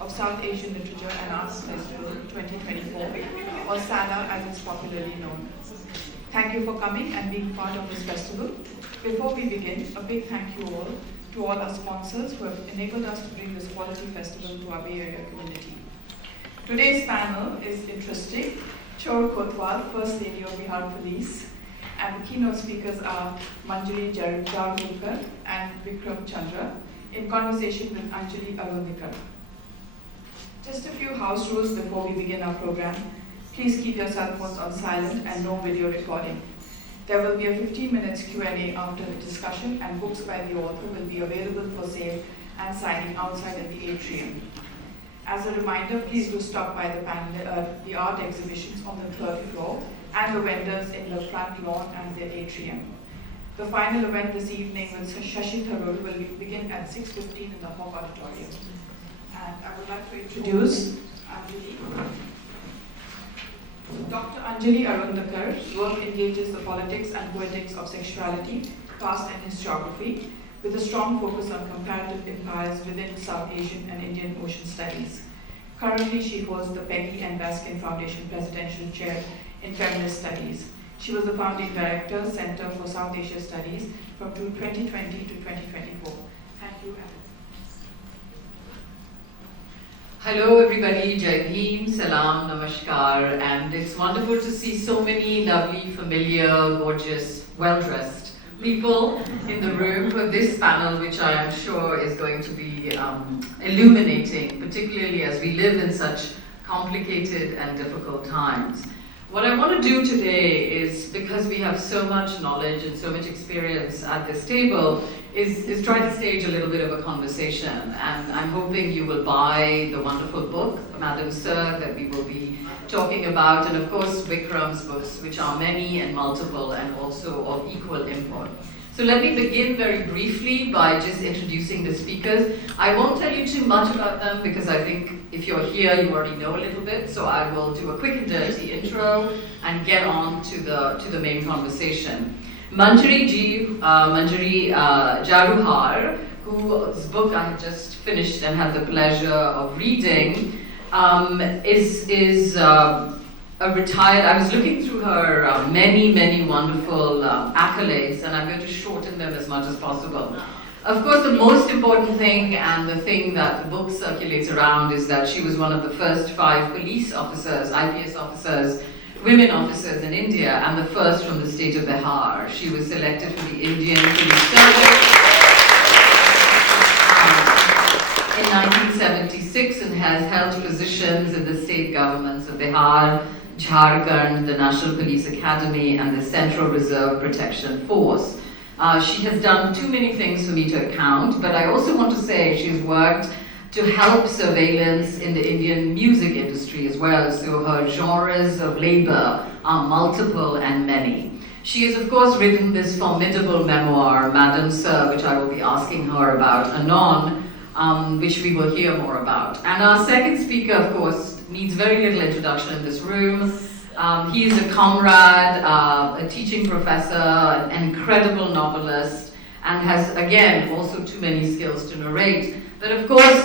of South Asian Literature and Arts Festival 2024, or SALA as it's popularly known. Thank you for coming and being part of this festival. Before we begin, a big thank you all to all our sponsors who have enabled us to bring this quality festival to our Bay Area community. Today's panel is interesting. Chor Kotwal, First Lady of Bihar Police, and the keynote speakers are Manjari Jaruhar and Vikram Chandra, in conversation with Anjali Arondekar. Just a few house rules before we begin our program. Please keep your cell phones on silent and no video recording. There will be a 15 minutes Q&A after the discussion, and books by the author will be available for sale and signing outside in the atrium. As a reminder, please do stop by the art exhibitions on the third floor and the vendors in the front lawn and the atrium. The final event this evening with Shashi Tharoor will begin at 6:15 in the Hawk Auditorium. And I would like to introduce Anjali. Dr. Anjali Arondekar's work engages the politics and poetics of sexuality, caste and historiography, with a strong focus on comparative empires within South Asian and Indian Ocean Studies. Currently, she holds the Peggy and Baskin Foundation Presidential Chair in Feminist Studies. She was the founding director, Center for South Asia Studies, from 2020 to 2024. Thank you, Alice. Hello everybody, Jai Bhim, Salam, Namaskar, and it's wonderful to see so many lovely, familiar, gorgeous, well-dressed people in the room for this panel, which I am sure is going to be illuminating, particularly as we live in such complicated and difficult times. What I want to do today is, because we have so much knowledge and so much experience at this table, is try to stage a little bit of a conversation. And I'm hoping you will buy the wonderful book, Madam Sir, that we will be talking about, and of course Vikram's books, which are many and multiple and also of equal import. So let me begin very briefly by just introducing the speakers. I won't tell you too much about them because I think if you're here, you already know a little bit. So I will do a quick and dirty intro and get on to the main conversation. Manjari Jaruhar, whose book I have just finished and had the pleasure of reading, is a retired. I was looking through her many wonderful accolades, and I'm going to shorten them as much as possible. Of course, the most important thing, and the thing that the book circulates around, is that she was one of the first 5 police officers, IPS officers, women officers in India, and the first from the state of Bihar. She was selected for the Indian Police Service in 1976 and has held positions in the state governments of Bihar, Jharkhand, the National Police Academy, and the Central Reserve Protection Force. She has done too many things for me to account, but I also want to say she's worked to help surveillance in the Indian music industry as well, so her genres of labor are multiple and many. She has, of course, written this formidable memoir, Madam Sir, which I will be asking her about anon, which we will hear more about. And our second speaker, of course, needs very little introduction in this room. He is a comrade, a teaching professor, an incredible novelist, and has, again, also too many skills to narrate. But of course,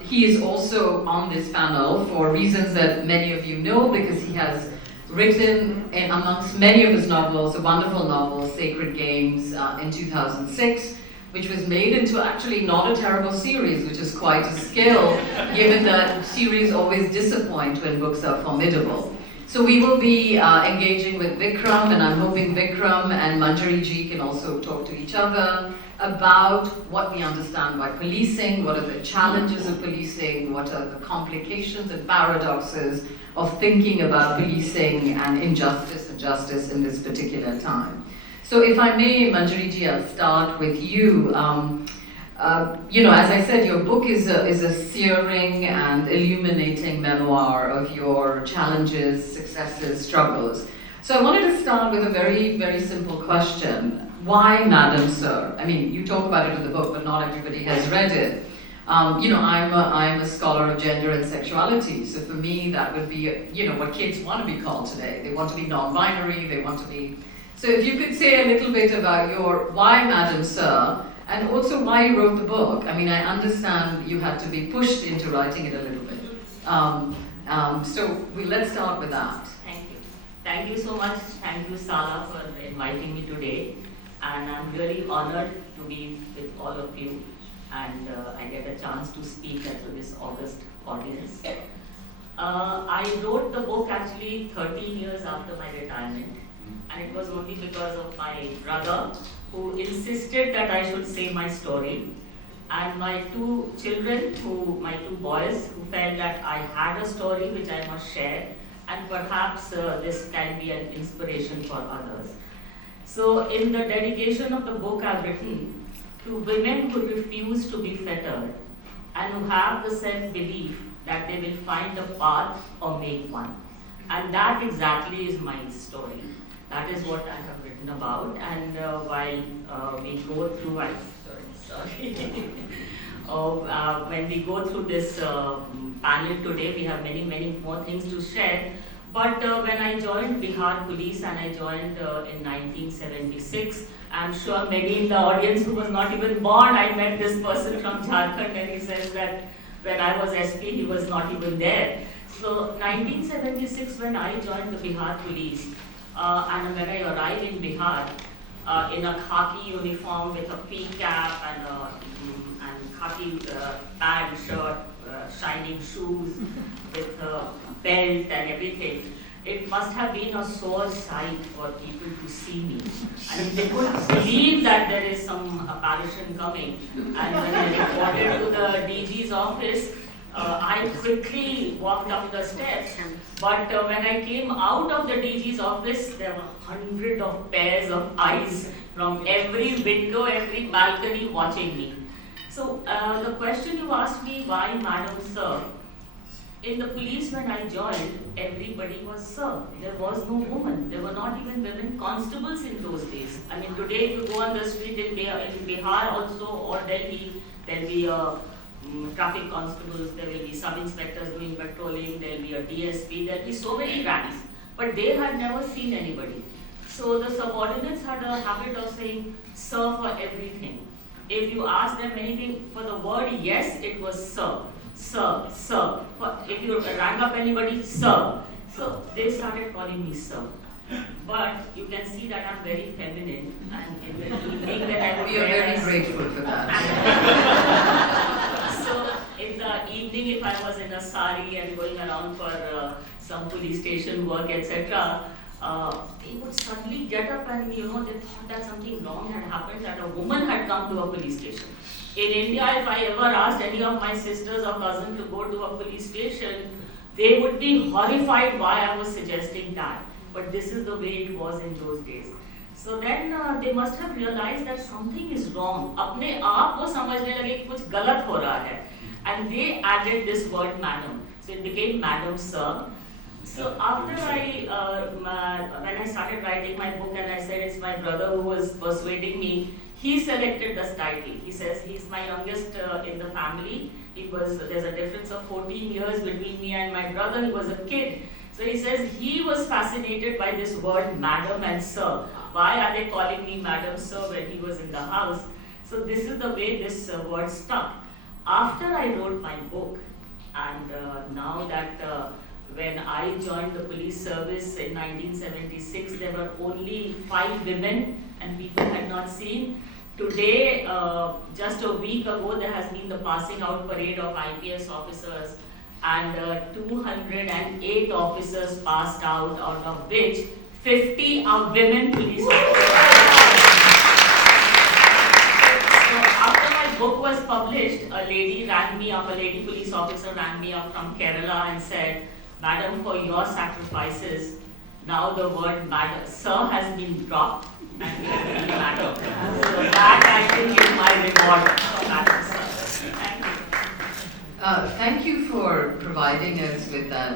he is also on this panel for reasons that many of you know, because he has written, amongst many of his novels, a wonderful novel, Sacred Games, in 2006, which was made into actually not a terrible series, which is quite a skill, given that series always disappoint when books are formidable. So we will be engaging with Vikram, and I'm hoping Vikram and Manjari ji can also talk to each other about what we understand by policing, what are the challenges of policing, what are the complications and paradoxes of thinking about policing and injustice and justice in this particular time. So if I may, Manjari ji, I'll start with you. As I said, your book is a searing and illuminating memoir of your challenges, successes, struggles. So I wanted to start with a very, very simple question. Why Madam Sir? I mean, you talk about it in the book, but not everybody has read it. I'm a scholar of gender and sexuality, so for me that would be, what kids want to be called today. They want to be non-binary, they want to be... So if you could say a little bit about your why Madam Sir, and also why you wrote the book. I mean, I understand you had to be pushed into writing it a little bit. Let's start with that. Thank you. Thank you so much. Thank you, Sala, for inviting me today. And I'm really honored to be with all of you. And I get a chance to speak to this august audience. I wrote the book actually 13 years after my retirement. And it was only because of my brother who insisted that I should say my story. And my two children, my two boys, who felt that I had a story which I must share, and perhaps this can be an inspiration for others. So in the dedication of the book I've written to women who refuse to be fettered and who have the self-belief that they will find a path or make one. And that exactly is my story. That is what I have written about. And while we go through, when we go through this panel today, we have many, many more things to share. But when I joined Bihar Police and I joined in 1976, I'm sure many in the audience who was not even born, I met this person from Jharkhand and he says that when I was SP, he was not even there. So 1976, when I joined the Bihar Police, and when I arrived in Bihar, in a khaki uniform with a pea cap and khaki pant, shirt, shining shoes with a belt and everything. It must have been a sore sight for people to see me. And they couldn't believe that there is some apparition coming. And when I reported to the DG's office, I quickly walked up the steps. But when I came out of the DG's office, there were hundreds of pairs of eyes from every window, every balcony watching me. So the question you asked me, why Madam Sir? In the police when I joined, everybody was sir. There was no woman. There were not even women constables in those days. I mean, today if you go on the street in Bihar also or Delhi, there'll be traffic constables, there will be sub-inspectors doing patrolling, there'll be a DSP, there'll be so many ranks. But they had never seen anybody. So the subordinates had a habit of saying sir for everything. If you ask them anything for the word yes, it was sir. Sir, sir. If you rang up anybody, sir. So they started calling me sir. But you can see that I'm very feminine, and in the evening that I would We are very grateful for that. So in the evening, if I was in a sari and going around for some police station work, etc., they would suddenly get up and they thought that something wrong had happened, that a woman had come to a police station. In India, if I ever asked any of my sisters or cousins to go to a police station, they would be horrified why I was suggesting that. But this is the way it was in those days. So then they must have realized that something is wrong. अपने आप वो समझने लगे कि कुछ गलत हो रहा है. And they added this word madam. So it became Madam Sir. So after when I started writing my book and I said it's my brother who was persuading me, he selected this title. He says he's my youngest in the family. There's a difference of 14 years between me and my brother. He was a kid. So he says he was fascinated by this word madam and sir. Why are they calling me Madam Sir when he was in the house? So this is the way this word stuck. After I wrote my book, and now that when I joined the police service in 1976, there were only 5 women and people had not seen. Today, just a week ago, there has been the passing out parade of IPS officers, and 208 officers passed out of which 50 are women police officers. So after my book was published, a lady police officer rang me up from Kerala and said, Madam, for your sacrifices, now the word madam, sir has been dropped and it will be madam. So that I think is my reward for Madam Sir. Thank you. Thank you for providing us with that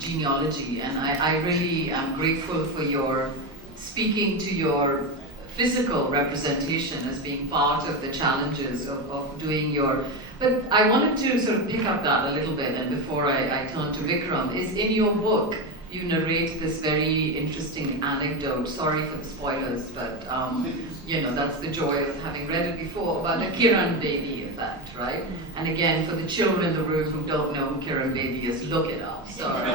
genealogy, and I really am grateful for your speaking to your physical representation as being part of the challenges of doing your. But I wanted to sort of pick up that a little bit, and before I turn to Vikram, is in your book, you narrate this very interesting anecdote. Sorry for the spoilers, but that's the joy of having read it before, about the Kiran Bedi effect, right? And again, for the children in the room who don't know who Kiran Bedi is, look it up. Sorry,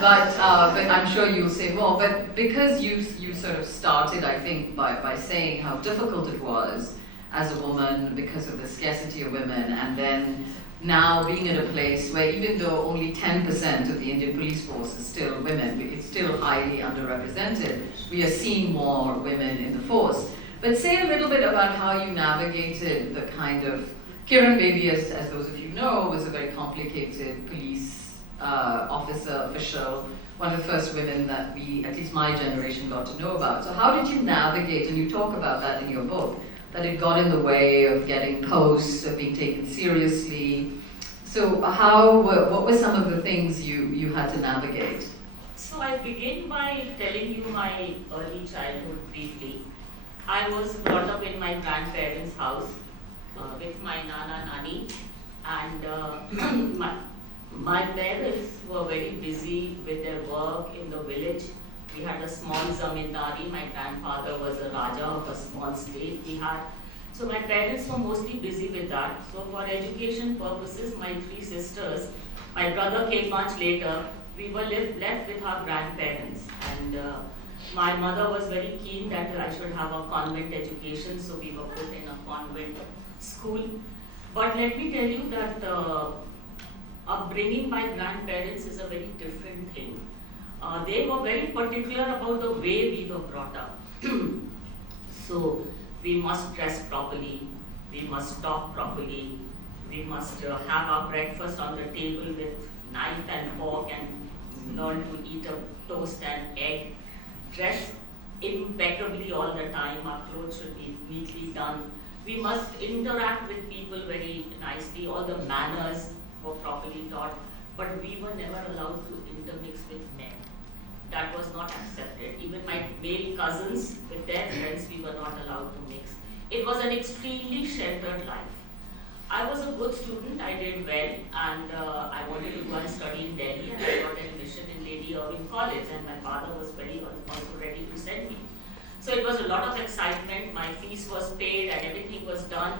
but I'm sure you'll say more. But because you sort of started, I think, by saying how difficult it was as a woman because of the scarcity of women, and then now being in a place where even though only 10% of the Indian police force is still women, it's still highly underrepresented, we are seeing more women in the force. But say a little bit about how you navigated the kind of, Kiran Bedi, as those of you know, was a very complicated police officer, official, one of the first women that we, at least my generation, got to know about. So how did you navigate, and you talk about that in your book, that it got in the way of getting posts, of being taken seriously. So what were some of the things you had to navigate? So I begin by telling you my early childhood briefly. I was brought up in my grandparents' house with my Nana Nani, and my parents were very busy with their work in the village. We had a small zamindari. My grandfather was a Raja of a small state we had. So my parents were mostly busy with that. So for education purposes, my three sisters, my brother came much later, we were left with our grandparents. And my mother was very keen that I should have a convent education, so we were put in a convent school. But let me tell you that upbringing by grandparents is a very different thing. They were very particular about the way we were brought up. So we must dress properly, we must talk properly, we must have our breakfast on the table with knife and fork, and learn to eat a toast and egg, dress impeccably all the time, our clothes should be neatly done. We must interact with people very nicely, all the manners were properly taught, but we were never allowed to intermix with men. That was not accepted. Even my male cousins with their friends, we were not allowed to mix. It was an extremely sheltered life. I was a good student, I did well, and I wanted to go and study in Delhi, and I got admission in Lady Irving College, and my father was also ready to send me. So it was a lot of excitement, my fees was paid and everything was done.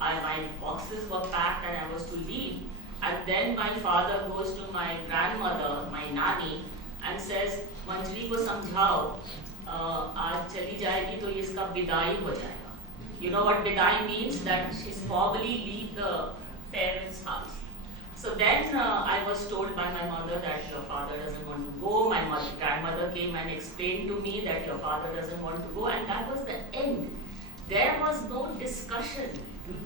My boxes were packed and I was to leave. And then my father goes to my grandmother, my nani, and says, Manjari ko samjhao, aaj chali jayegi to iska bidai ho jayega. You know what bidai means? That she's formally leave the parents' house. So then I was told by my mother that your father doesn't want to go. My grandmother came and explained to me that your father doesn't want to go, and that was the end. There was no discussion.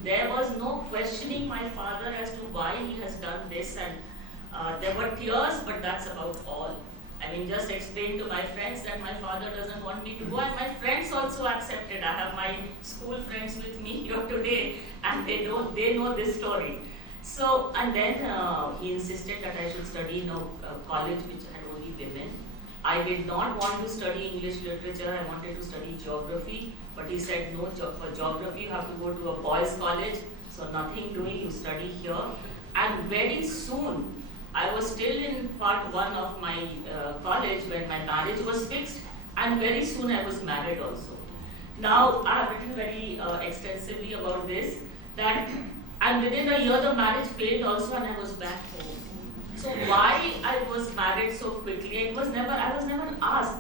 There was no questioning my father as to why he has done this, and there were tears, but that's about all. I mean, just explain to my friends that my father doesn't want me to go, and my friends also accepted. I have my school friends with me here today, and they know this story. So, and then he insisted that I should study in a college which had only women. I did not want to study English literature, I wanted to study geography, but he said no, for geography you have to go to a boys' college, so nothing doing, you study here. And very soon, I was still in part 1 of my college when my marriage was fixed, and very soon I was married also. Now, I have written very extensively about this, and within a year the marriage failed also, and I was back home. So why I was married so quickly? I was never asked,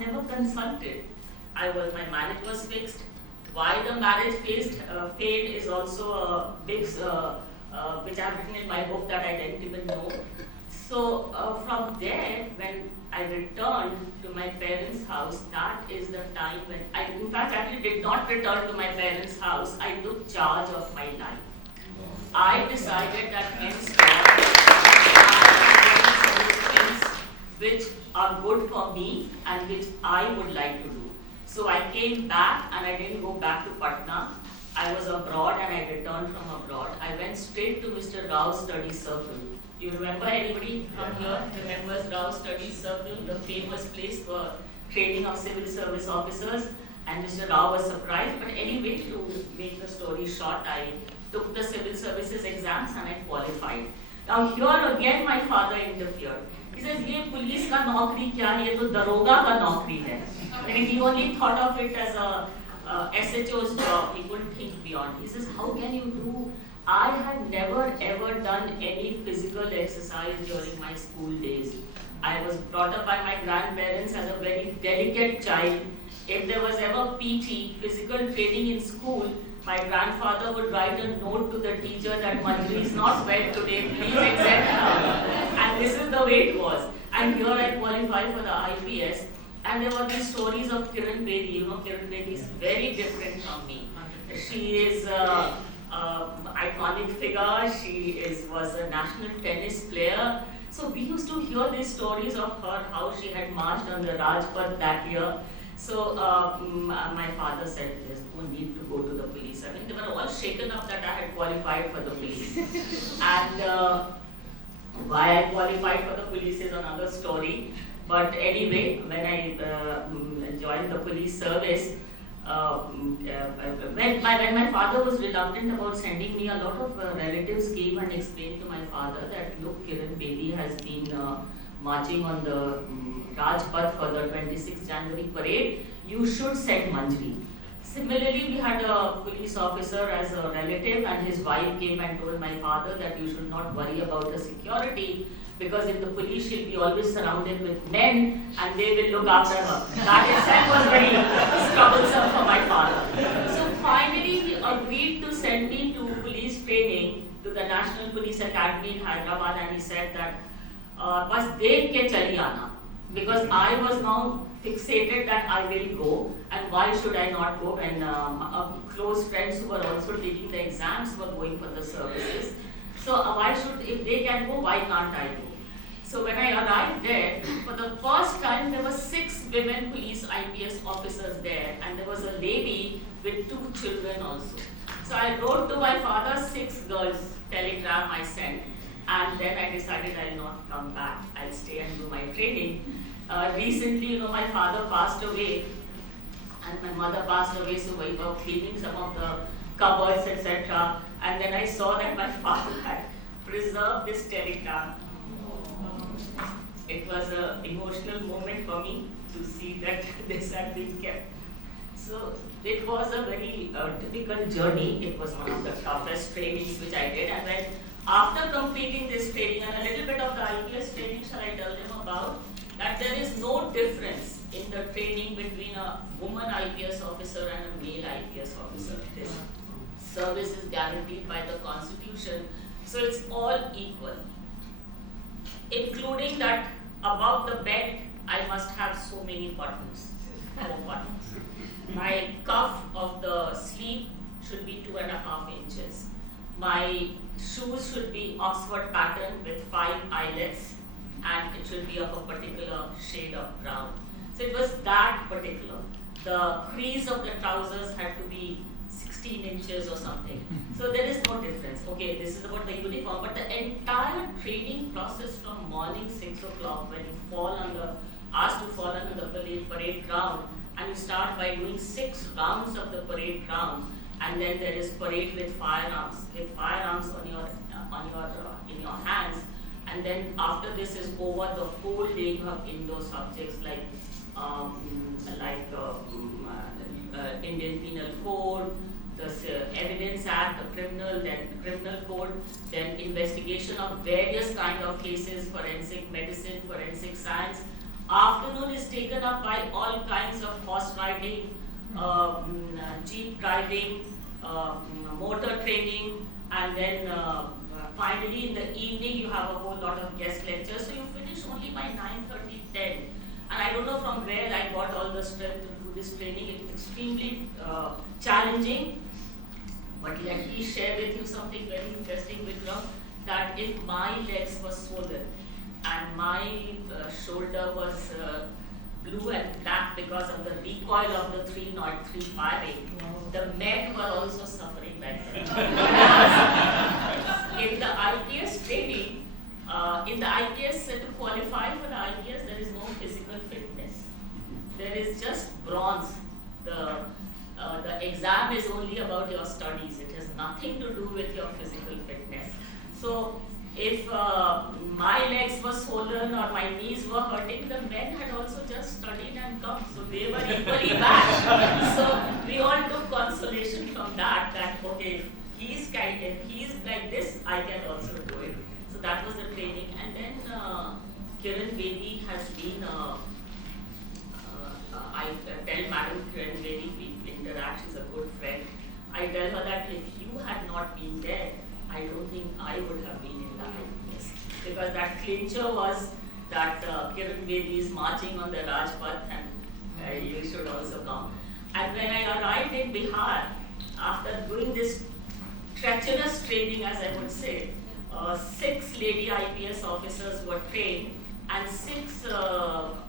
never consulted. My marriage was fixed. Why the marriage failed is also a big, which I have written in my book that I didn't even know. So from there, when I returned to my parents' house, that is the time when I, in fact, actually did not return to my parents' house. I took charge of my life. I decided that henceforth I would do things which are good for me and which I would like to do. So I came back, and I didn't go back to Patna. I was abroad and I returned from abroad. I went straight to Mr. Rao's study circle. You remember, anybody from here remembers Rao's study circle, the famous place for training of civil service officers? And Mr. Rao was surprised, but anyway, to make the story short, I took the civil services exams and I qualified. Now here again my father interfered. He says, "ये police का नौकरी क्या है? ये तो दरोगा का नौकरी है." And he only thought of it as a SHO's job. He couldn't think beyond. He says, "How can you do?" I had never ever done any physical exercise during my school days. I was brought up by my grandparents as a very delicate child. If there was ever PT, physical training in school, my grandfather would write a note to the teacher that Manjari is not well today, please accept her. And this is the way it was. And here I qualified for the IPS. And there were these stories of Kiran Bedi. You know, Kiran Bedi is very different from me. She is iconic figure. She was a national tennis player. So we used to hear these stories of her, how she had marched on the Rajpath that year. So my father said, "There's no need to go to the police." I mean, they were all shaken up that I had qualified for the police. And why I qualified for the police is another story. But anyway, when I joined the police service, when my father was reluctant about sending me, a lot of relatives came and explained to my father that, "Look, Kiran Bedi has been marching on the Rajpath for the 26th January parade. You should send Manjari." Similarly, we had a police officer as a relative, and his wife came and told my father that you should not worry about the security, because in the police she'll be always surrounded with men and they will look after her. That itself was very troublesome for my father. So finally he agreed to send me to police training to the National Police Academy in Hyderabad, and he said that बस देख के चली आना, because I was now fixated that I will go, and why should I not go when close friends who were also taking the exams were going for the services. So why should, if they can go, why can't I go? So when I arrived there, for the first time there were 6 women police IPS officers there, and there was a lady with 2 children also. So I wrote to my father 6 girls telegram I sent. And then I decided I'll not come back. I'll stay and do my training. Recently, you know, my father passed away, and my mother passed away. So we were cleaning some of the cupboards, etc. And then I saw that my father had preserved this telegram. It was an emotional moment for me to see that this had been kept. So it was a very difficult journey. It was one of the toughest trainings which I did. And when after completing this training and a little bit of the IPS training, shall I tell them about that there is no difference in the training between a woman IPS officer and a male IPS officer. This service is guaranteed by the Constitution, so it's all equal. Including that above the belt, I must have so many buttons, 4 buttons. My cuff of the sleeve should be 2.5 inches. My shoes should be Oxford pattern with 5 eyelets, and it should be of a particular shade of brown. So it was that particular. The crease of the trousers had to be 16 inches or something. So there is no difference. Okay, this is about the uniform, but the entire training process from morning 6 o'clock, when you asked to fall under the parade ground, and you start by doing 6 rounds of the parade ground. And then there is parade with firearms on your in your hands. And then after this is over, the whole day you have indoor subjects like Indian Penal Code, the Evidence Act, the criminal code, then investigation of various kind of cases, forensic medicine, forensic science. Afternoon is taken up by all kinds of horse riding, jeep driving, motor training, and then finally in the evening you have a whole lot of guest lectures. So you finish only by 9:30, 10. And I don't know from where I got all the strength to do this training. It's extremely challenging. But let me share with you something very interesting, Vikram, that if my legs were swollen and my shoulder was blue and black because of the recoil of the 303 firing, the men were also suffering like that. In the IPS training, in the IPS, to qualify for the IPS, there is no physical fitness. There is just bronze. The exam is only about your studies. It has nothing to do with your physical fitness. So if my legs were swollen or my knees were hurting, the men had also just studied and come, so they were equally bad. So we all took consolation from that, okay, if he's like this, I can also do it. So that was the training. And then Kiran Bedi has been, I tell Madam Kiran Bedi, we interact, she's a good friend. I tell her that if you had not been there, I don't think I would have been in the IPS. Because that clincher was that Kiran Bedi is marching on the Rajpath and you should also come. And when I arrived in Bihar, after doing this treacherous training, as I would say, 6 lady IPS officers were trained and 6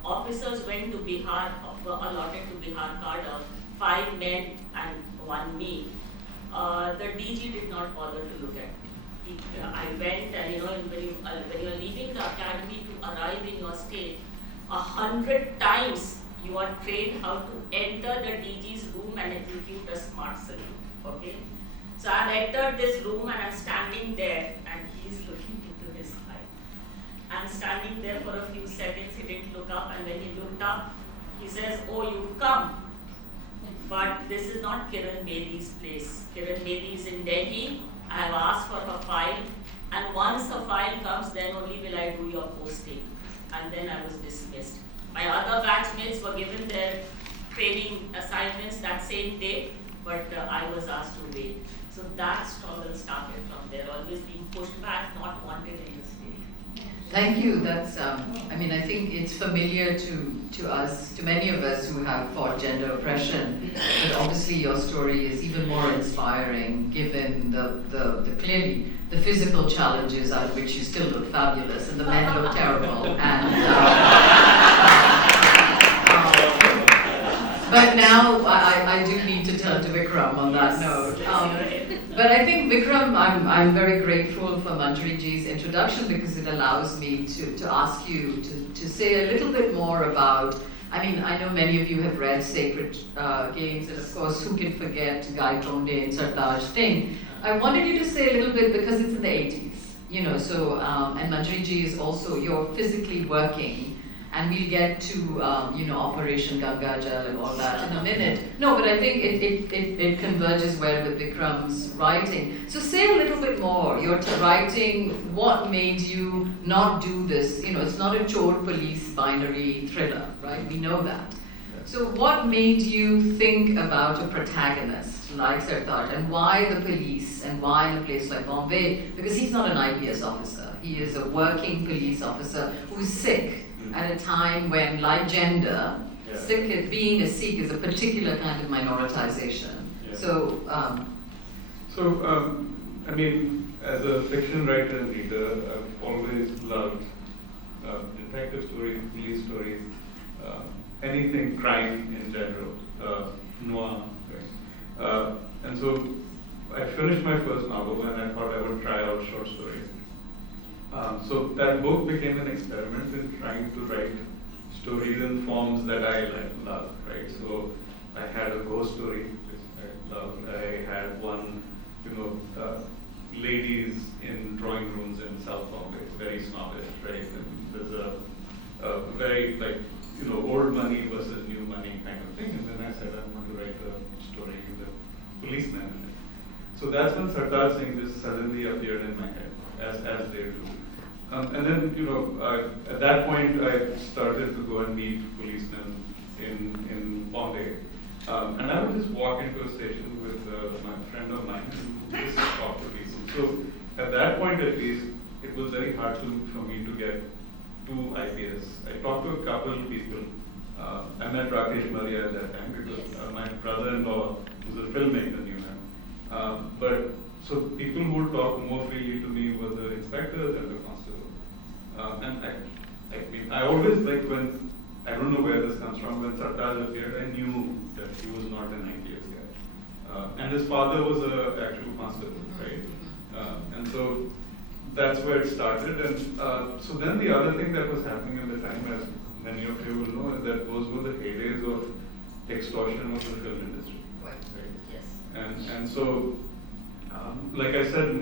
officers went to Bihar, allotted to Bihar cadre, 5 men and 1 me. The DG did not bother to look at me. I went and when you are leaving the academy to arrive in your state, 100 times you are trained how to enter the DG's room and execute a smart salute. Okay? So I entered this room and I'm standing there and he's looking into his eye. I'm standing there for a few seconds, he didn't look up, and when he looked up, he says, "Oh, you've come. But this is not Kiran Bedi's place. Kiran Bedi is in Delhi. I have asked for her file, and once her file comes, then only will I do your posting." And then I was dismissed. My other batchmates were given their training assignments that same day, but I was asked to wait. So that struggle started from there, always being pushed back, not wanted in the state. Thank you. That's, I think it's familiar to us, to many of us who have fought gender oppression, but obviously your story is even more inspiring given the clearly the physical challenges out of which you still look fabulous and the men look terrible. But now I do need to turn to Vikram on that note. But I think Vikram, I'm very grateful for Manjari ji's introduction because it allows me to ask you to say a little bit more about, I know many of you have read Sacred Games, and of course, who can forget Guy Tonde and Sartaj Singh. I wanted you to say a little bit because it's in the 80s, so, and Manjari ji is also, you're physically working. And we'll get to, Operation Ganga Jal and all that in a minute. No, but I think it converges well with Vikram's writing. So say a little bit more. Your writing, what made you not do this? It's not a Chor police binary thriller, right? We know that. So what made you think about a protagonist like Sartaj, and why the police, and why in a place like Bombay? Because he's not an IPS officer. He is a working police officer who's sick. At a time when, like gender, being a Sikh is a particular kind of minoritization. Yeah. So, as a fiction writer and reader, I've always loved detective stories, police stories, anything crime in general, noir. Right? And so I finished my first novel and I thought I would try out short stories. So that book became an experiment in trying to write stories in forms that I love, right? So I had a ghost story, which I loved. I had one, ladies in drawing rooms in South Bombay, very snobbish, right? And there's a very, old money versus new money kind of thing. And then I said, I want to write a story with a policeman in it. So that's when Sartaj Singh just suddenly appeared in my head, as they do. And then, at that point, I started to go and meet policemen in Bombay. And I would just walk into a station with my friend of mine and just talk to people. So at that point, at least, it was very hard for me to get to IPS. I talked to a couple of people. I met Rakesh Maria at that time because my brother-in-law, who's a filmmaker, knew him. So people who would talk more freely to me were the inspectors and the constable. And I always when, I don't know where this comes from, when Sartaj appeared, I knew that he was not an IPS guy. And his father was an actual constable, right? And so that's where it started. And so then the other thing that was happening at the time, as many of you will know, is that those were the heydays of extortion of the film industry. Right. Yes. And so Like I said,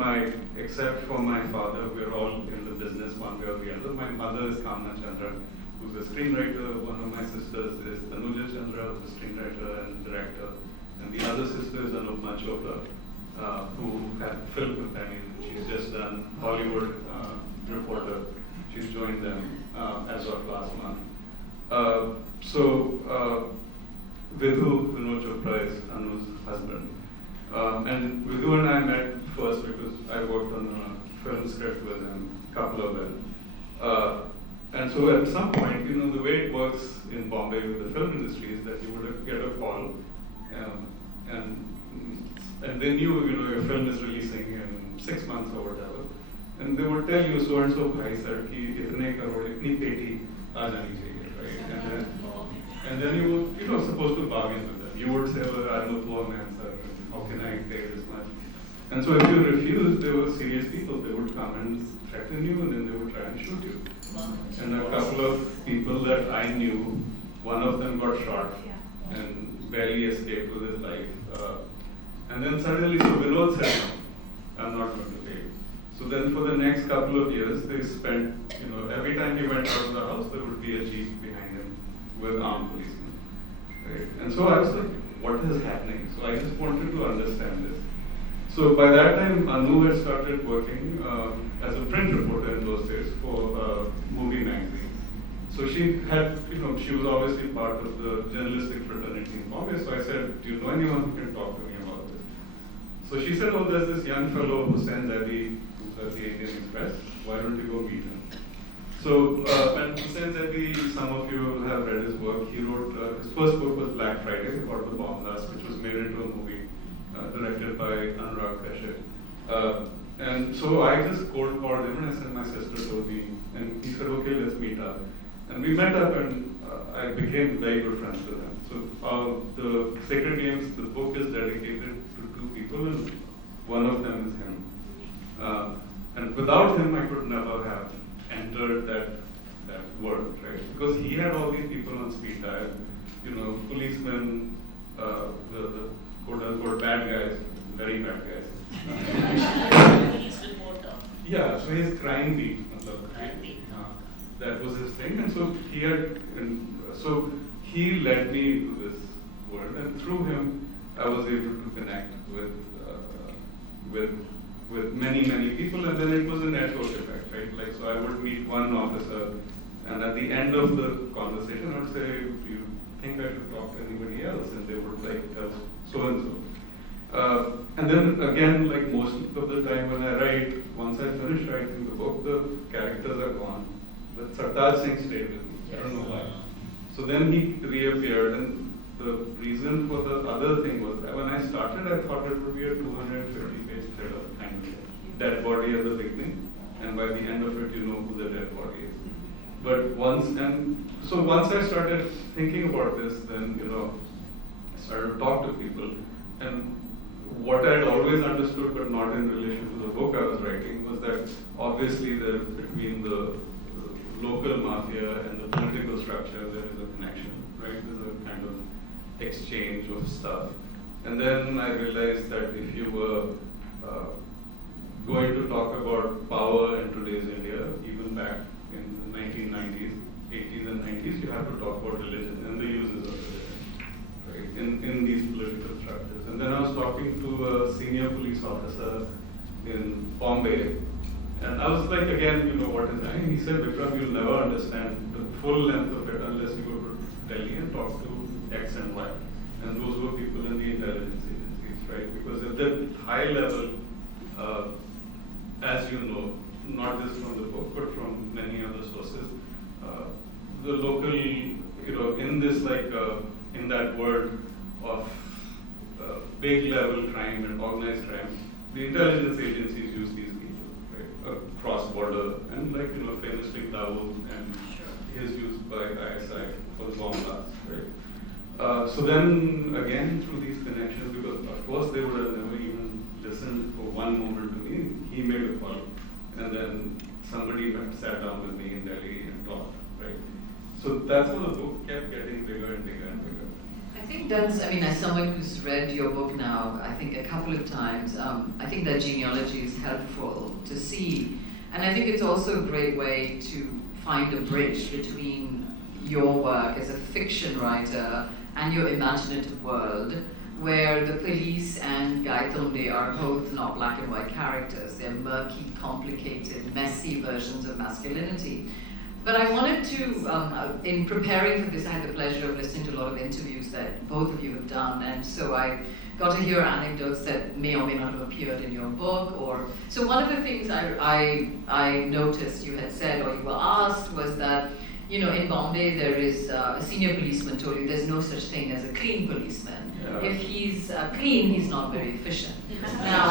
except for my father, we're all in the business one way or the other. My mother is Vikram Chandra, who's a screenwriter. One of my sisters is Anjali Chandra, who's a screenwriter and director. And the other sister is Anupma Chopra, who had film. I mean, she's just done Hollywood Reporter. She's joined them as of last month. Vidhu Vinod Chopra is Anu's husband. And Vidhu and I met first because I worked on a film script with him, a couple of them. And so at some point, the way it works in Bombay with the film industry is that you would get a call, and they knew, your film is releasing in 6 months or whatever, and they would tell you, so and so bhai sir ki itne crore, itni peti aa jani chahiye, right? And then you were, supposed to bargain with them. You would say, well, I'm a poor man, sir. How can I take this much? And so if you refused, there were serious people. They would come and threaten you, and then they would try and shoot you. And a couple of people that I knew, one of them got shot and barely escaped with his life. And then suddenly, so Vinod said, no, I'm not going to pay. So then for the next couple of years, they spent, every time he went out of the house, there would be a jeep behind him with armed policemen. Right? And so I was like, what is happening? So I just wanted to understand this. So by that time, Anu had started working as a print reporter in those days for movie magazines. So she had, she was obviously part of the journalistic fraternity in Bombay. So I said, do you know anyone who can talk to me about this? So she said, oh, there's this young fellow who sends Eddie, who's at the Indian Express. Why don't you go meet him? So, and since Eddie, some of you have read his work, he wrote, his first book was Black Friday, called The Bomb Blast, which was made into a movie directed by Anurag Kashyap. And so I just cold called him and I said, my sister told me, and he said, okay, let's meet up. And we met up and I became very good friends with him. So the Sacred Games, the book is dedicated to 2 people and one of them is him. And without him, I could never have entered that world, right? Because he had all these people on speed dial, policemen, the quote-unquote bad guys, very bad guys. Police reporter. Yeah, so his crime beat. Crime beat. That was his thing, and so he led me to this world, and through him, I was able to connect with many people, and then it was a network effect, right? Like, so I would meet one officer, and at the end of the conversation, I would say, do you think I should talk to anybody else? And they would tell so and so. And then again, like most of the time when I write, once I finish writing the book, the characters are gone. But Sartaj Singh stayed with me. I don't know why. So then he reappeared, and the reason for the other thing was that when I started, I thought it would be a 250-page thriller kind of dead body at the beginning, and by the end of it, you know who the dead body is. But once I started thinking about this, then I started to talk to people, and what I had always understood, but not in relation to the book I was writing, was that obviously there between the local mafia and the political structure, there is a connection, right? There's a kind of exchange of stuff. And then I realized that if you were going to talk about power in today's India, even back in the 1990s, 80s and 90s, you have to talk about religion and the uses of religion, right? In these political structures. And then I was talking to a senior police officer in Bombay, and I was like, again, what is that? And he said, Vikram, you'll never understand the full length of it unless you go to Delhi and talk to X and Y. And those were people in the intelligence agencies, right? Because at the high level, as you know, not just from the book, but from many other sources, the local, in this in that world of big level crime and organized crime, the intelligence agencies use these people, right, across border, and famously Dawood and is used by ISI for the bomb blasts, right? So then again through these connections, because of course they would have never even listened for one moment to me, he made a call, and then somebody sat down with me in Delhi and talked, right? So that's how the book kept getting bigger and bigger and bigger. I think that's, I mean, as someone who's read your book now, I think a couple of times, I think that genealogy is helpful to see. And I think it's also a great way to find a bridge between your work as a fiction writer and your imaginative world, where the police and Gaitonde are both not black and white characters. They're murky, complicated, messy versions of masculinity. But I wanted to, in preparing for this, I had the pleasure of listening to a lot of interviews that both of you have done, and so I got to hear anecdotes that may or may not have appeared in your book. Or so one of the things I noticed you had said, or you were asked, was that, you know, in Bombay there is a senior policeman told you there's no such thing as a clean policeman. Yeah. If he's clean, he's not very efficient. Now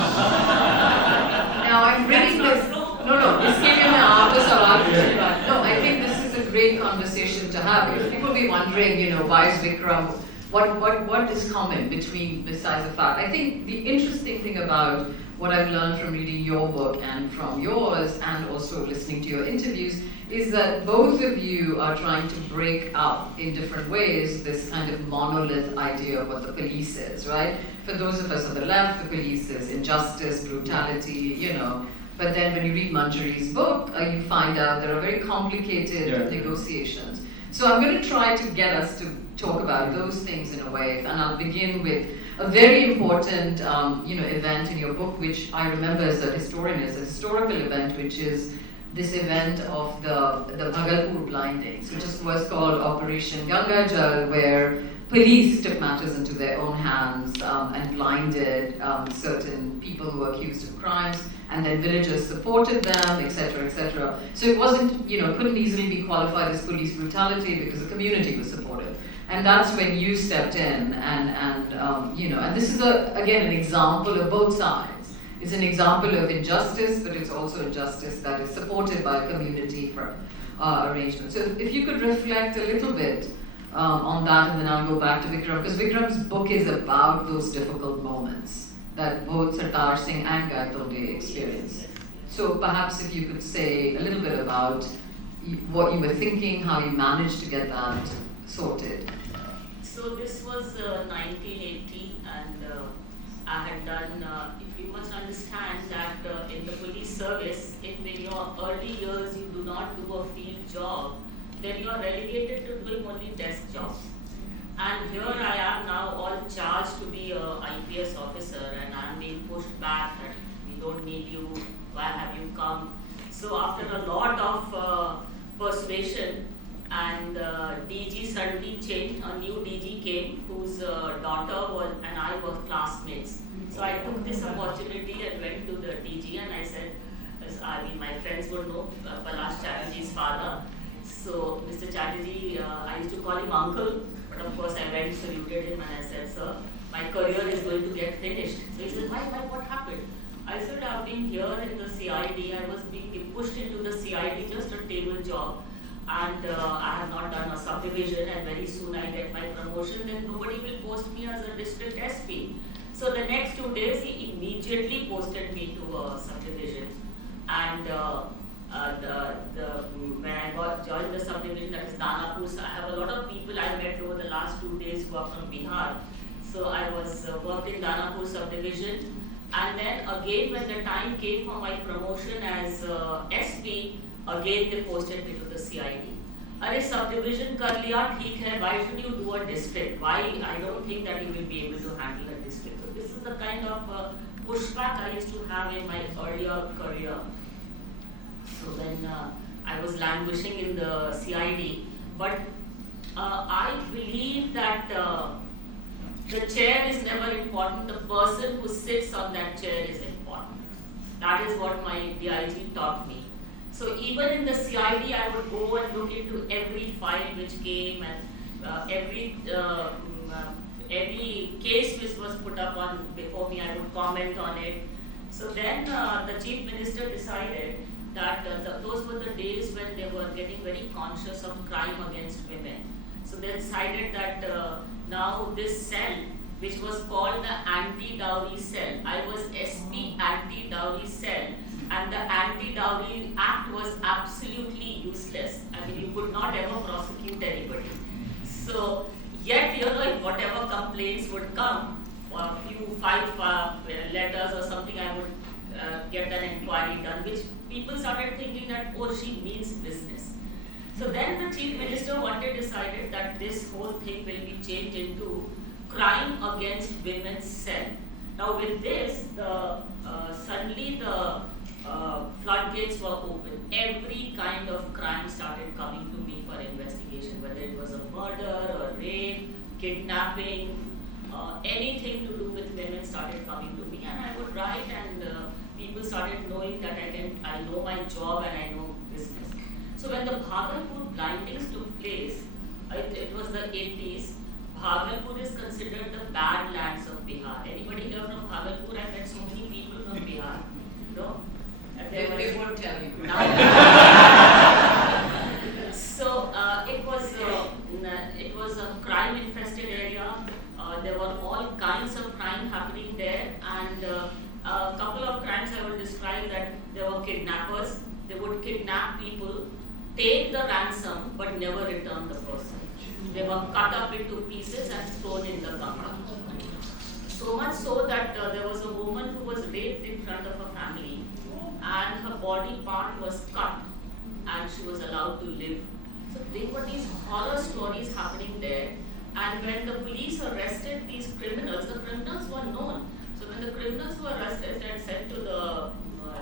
I'm reading this. No, this came in after Sawal. No, I think this is a great conversation to have. Because people be wondering, you know, why is Vikram, what is common besides the fact? I think the interesting thing about what I've learned from reading your book and from yours, and also listening to your interviews, is that both of you are trying to break up in different ways this kind of monolith idea of what the police is, right? For those of us on the left, the police is injustice, brutality, you know. But then when you read Manjari's book, you find out there are very complicated negotiations. So I'm going to try to get us to talk about those things in a way, and I'll begin with a very important event in your book, which I remember as a historian, as a historical event, which is this event of the Bhagalpur blindings, which was called Operation Ganga Jal, where police took matters into their own hands and blinded certain people who were accused of crimes, and then villagers supported them, etc., etc. So it wasn't, couldn't easily be qualified as police brutality because the community was supportive. And that's when you stepped in, and this is again an example of both sides. It's an example of injustice, but it's also injustice that is supported by a community for arrangement. So if you could reflect a little bit on that, and then I'll go back to Vikram, because Vikram's book is about those difficult moments that both Sartar Singh and Gaitonde experienced. So perhaps if you could say a little bit about what you were thinking, how you managed to get that sorted. So this was 1980, and I had done, you must understand that in the police service, if in your early years you do not do a field job, then you are relegated to doing only desk jobs. And here I am now all charged to be an IPS officer, and I am being pushed back that we don't need you, why have you come? So after a lot of persuasion, and DG suddenly changed, a new DG came whose daughter and I were classmates. So I took this opportunity and went to the DG and I said, my friends would know Palash Chatterjee's father. So Mr. Chatterjee, I used to call him uncle, but of course I went, saluted him, and I said, sir, my career is going to get finished. So he said, why, what happened? I said, I've been here in the CID, I was being pushed into the CID, just a table job. And I have not done a subdivision, and very soon I get my promotion, then nobody will post me as a district SP. So the next 2 days he immediately posted me to a subdivision. And when I joined the subdivision, that is Danapur, I have a lot of people I met over the last 2 days who are from Bihar. So I was worked in Danapur subdivision, and then again when the time came for my promotion as SP, again they posted me to the CID. Arey subdivision kar liya, theek hai, why should you do a district? Why? I don't think that you will be able to handle a district. So this is the kind of pushback I used to have in my earlier career. So then I was languishing in the CID, but I believe that the chair is never important, the person who sits on that chair is important. That is what my DIG taught me. So even in the CID, I would go and look into every file which came, and every case which was put up on before me, I would comment on it. So then the Chief Minister decided that those were the days when they were getting very conscious of crime against women. So they decided that now this cell, which was called the Anti-Dowry Cell, I was SP Anti-Dowry Cell, and the Anti-Dowry Act was absolutely useless. I mean, you could not ever prosecute anybody. So Yet, if whatever complaints would come, or a few 5 letters or something, I would get an inquiry done, which people started thinking that, oh, she means business. So then the Chief Minister one day decided that this whole thing will be changed into crime against women's cell. Now with this, suddenly the floodgates were open. Every kind of crime started coming to me for investigation, whether it was a murder or rape, kidnapping, anything to do with women started coming to me, and I would write, and people started knowing that I know my job and I know business. So when the Bhagalpur blindings took place, it was the 80s. Bhagalpur is considered the Badlands of Bihar. Anybody here from Bhagalpur? I've met so many people from Bihar. No? They won't tell you. So it was a crime-infested area. There were all kinds of crime happening there, and a couple of crimes I would describe that there were kidnappers. They would kidnap people, take the ransom, but never return the person. They were cut up into pieces and thrown in the Ganga. So much so that there was a woman who was raped in front of her family, and her body part was cut, and she was allowed to live. So there were these horror stories happening there, and when the police arrested these criminals, the criminals were known. So when the criminals were arrested and sent to the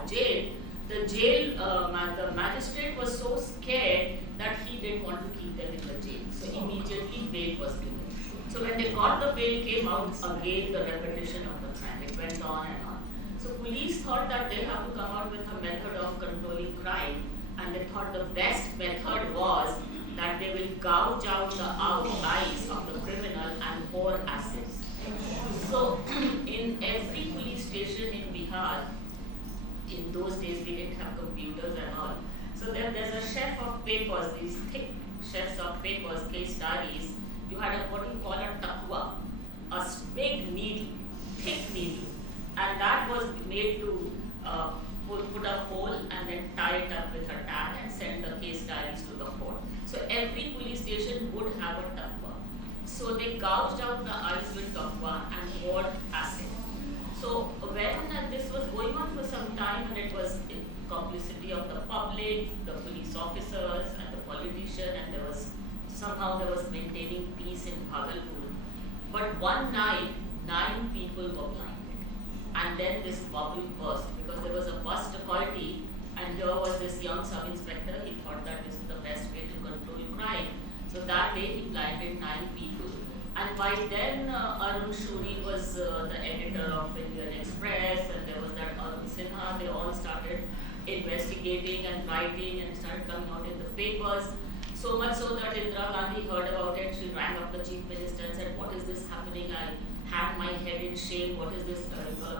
jail, the magistrate was so scared that he didn't want to keep them in the jail. So immediately bail was given. So when they got the bail, came out again the repetition of the crime. It went on and on. So police thought that they have to come out with a method of controlling crime, and they thought the best method was that they will gouge out the eyes of the criminal and pour acids. So in every police station in Bihar, in those days we didn't have computers and all. So then there's a shelf of papers, these thick shelves of papers, case diaries. You had what you call a takwa, a big needle, thick needle, and that was made to put a hole and then tie it up with a tag and send the case diaries to the court. So every police station would have a takwa. So they gouged out the eyes with takwa and poured acid. So when this was going on for some time, and it was in complicity of the public, the police officers and the politician, and there was maintaining peace in Bhagalpur. But one night, 9 people were blinded. And then this bubble burst because there was a bus dacoity, and here was this young sub-inspector. He thought that this is the best way to control crime. So that day he blinded 9 people. And by then Arun Shuri was the editor of Indian Express, and there was that Arun Sinha. They all started investigating and writing and started coming out in the papers. So much so that Indira Gandhi heard about it. She rang up the chief minister and said, what is this happening? I hang my head in shame. What is this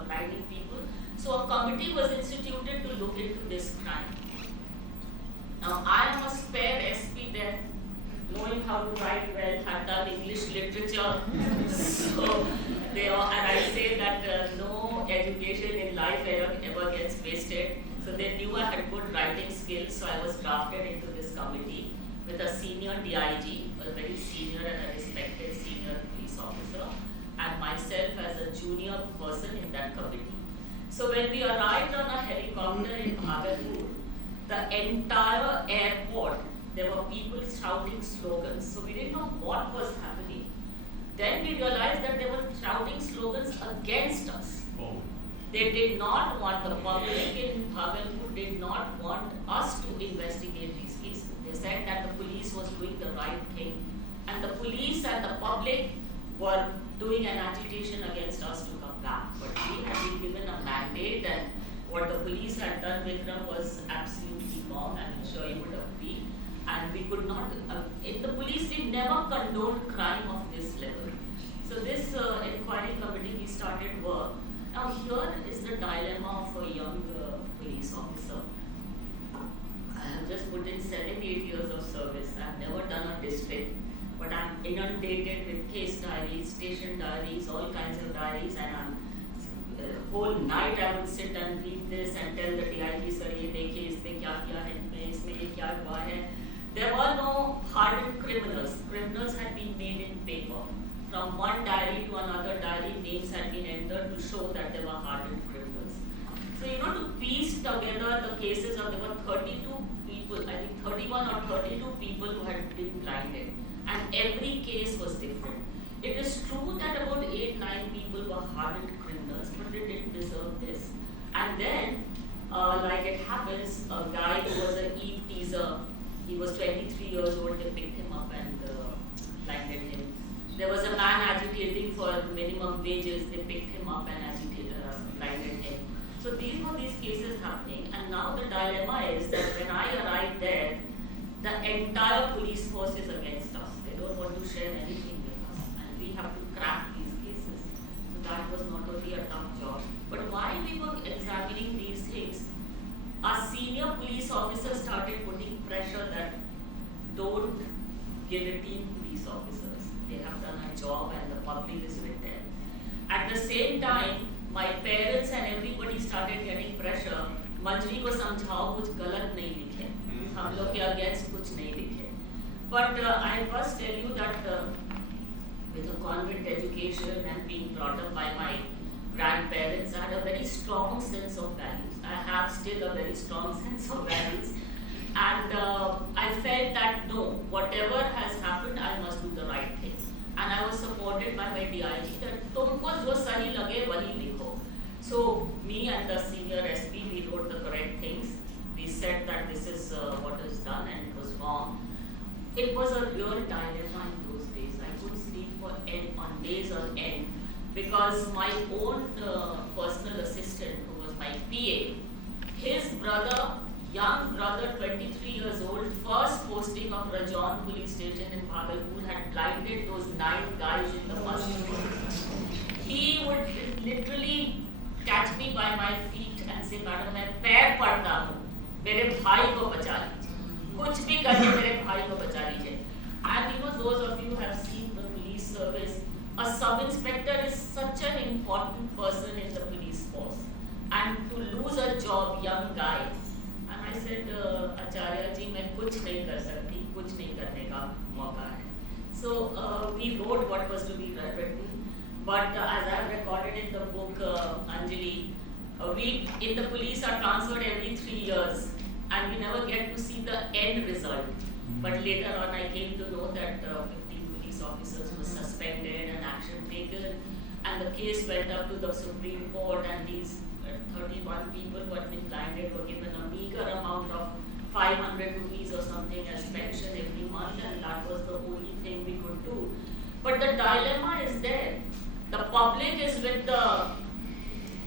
blinding people? So a committee was instituted to look into this crime. Now I am a spare SP there, knowing how to write well, had done English literature. So and I say that no education in life ever gets wasted. So they knew I had good writing skills, so I was drafted into this committee with a senior DIG, a very senior and a respected senior police officer, and myself as a junior person in that committee. So when we arrived on a helicopter in Bhagalpur, the entire airport, there were people shouting slogans. So we didn't know what was happening. Then we realized that they were shouting slogans against us. Oh. They did not want, the public in Bhagalpur did not want us to investigate these cases. They said that the police was doing the right thing, and the police and the public were doing an agitation against us to come back. But we had been given a mandate, and what the police had done, Vikram, was absolutely wrong, and I'm sure you would agree. And we could not, the police did never condone crime of this level. So this inquiry committee, we started work. Now here is the dilemma of a young police officer. I have just put in 7-8 years of service. I've never done a district, but I'm inundated with case diaries, station diaries, all kinds of diaries, and I'm whole night I would sit and read this and tell the DIG, sir, ये देखिए इसमें क्या किया है, इसमें ये क्या हुआ है. There were no hardened criminals. Criminals had been made in paper. From one diary to another diary, names had been entered to show that there were hardened criminals. So, to piece together the cases of, there were 32 people, I think 31 or 32 people who had been blinded. And every case was different. It is true that about 8-9 people were hardened criminals, but they didn't deserve this. And then, like it happens, a guy who was an Eve teaser, he was 23 years old, they picked him up and blinded him. There was a man agitating for minimum wages, they picked him up and blinded him. So these were these cases happening, and now the dilemma is that when I arrived there, the entire police force is against us. They don't want to share anything with us, and we have to crack these cases. So that was not only a tough job, but while we were examining these things, our senior police officers started putting pressure that don't guillotine police officers. They have done a job and the public is with them. At the same time, my parents and everybody started getting pressure. Manjari को समझाओ कुछ गलत नहीं लिखे, हम लोग के against कुछ नहीं लिखे. But I must tell you that with a convent education and being brought up by my grandparents, I had a very strong sense of values. I have still a very strong sense of values. And I felt that no, whatever has happened, I must do the right thing. And I was supported by my DIG that तुमको जो सही लगे वही लिखो. So me and the senior SP, we wrote the correct things. We said that this is what is done and it was wrong. It was a real dilemma in those days. I couldn't sleep on days on end because my own personal assistant, who was my PA, his brother, young brother, 23 years old, first posting of Rajon police station in Bhagalpur, had blinded those 9 guys in the bus. He would literally catch me by my feet and say, "Madam, मैं पैर पड़ता हूँ, मेरे भाई को बचा लीजिए, कुछ भी करके मेरे भाई को बचा लीजिए." And those of you who have seen the police service, a sub-inspector is such an important person in the police force. And to lose a job, young guy, and I said, "Acharya ji, मैं कुछ नहीं कर सकती, कुछ नहीं करने का मौका है." So we wrote what was to be written. But as I have recorded in the book, Anjali, we in the police are transferred every 3 years and we never get to see the end result. But later on I came to know that 15 police officers were suspended and action taken, and the case went up to the Supreme Court, and these 31 people who had been blinded were given a meager amount of 500 rupees or something as pension every month, and that was the only thing we could do. But the dilemma is there. The public is with the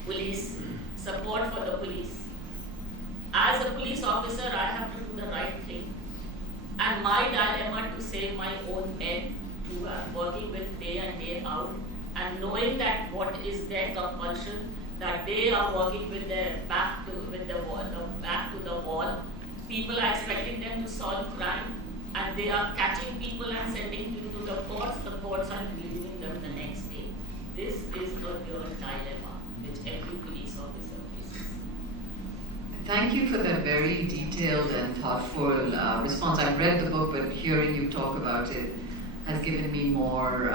police, support for the police. As a police officer, I have to do the right thing. And my dilemma to save my own men, who are working with day and day out, and knowing that what is their compulsion, that they are working with their back to the wall. People are expecting them to solve crime, and they are catching people and sending them to the courts. The courts are releasing them the next day. This is a real dilemma which every police officer faces. Thank you for that very detailed and thoughtful response. I've read the book, but hearing you talk about it has given me more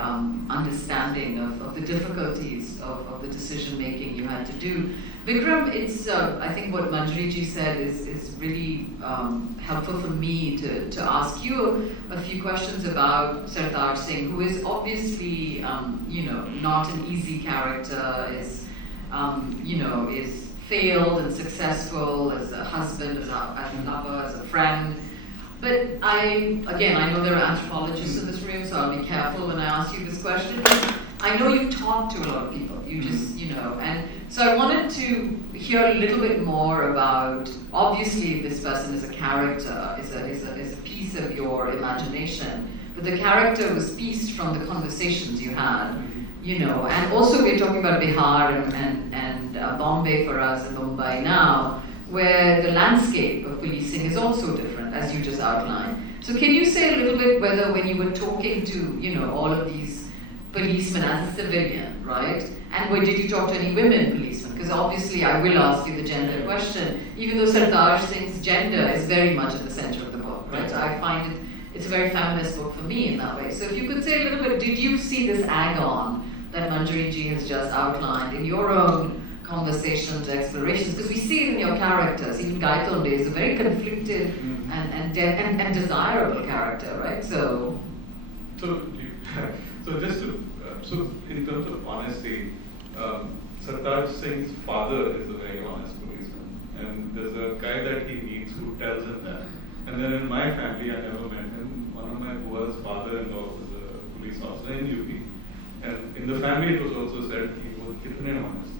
understanding of the difficulties of the decision making you had to do. Vikram, it's I think what Manjari ji said is really helpful for me to ask you a few questions about Sardar Singh, who is obviously not an easy character, is failed and successful as a husband, as a lover, as a friend. But I know there are anthropologists in this room, so I'll be careful when I ask you this question. I know you've talked to a lot of people. You just, and so I wanted to hear a little bit more about, obviously this person is a character, is a piece of your imagination, but the character was pieced from the conversations you had, and also we're talking about Bihar and Bombay for us and Mumbai now, where the landscape of policing is also different, as you just outlined. So can you say a little bit whether when you were talking to, all of these policemen as a civilian, right? And did you talk to any women policemen? Because obviously I will ask you the gender question, even though Sardar Singh's gender is very much at the center of the book, right? I find it's a very feminist book for me in that way. So if you could say a little bit, did you see this agon that Manjari ji has just outlined in your own conversations, explorations? Because we see it in your characters. Even Gaitonde is a very conflicted and desirable character, right? So just to, so in terms of honesty, Sartaj Singh's father is a very honest policeman, and there's a guy that he meets who tells him that. And then in my family, I never met him. One of my bua's father-in-law was a police officer in UP, and in the family it was also said he was kitne honest.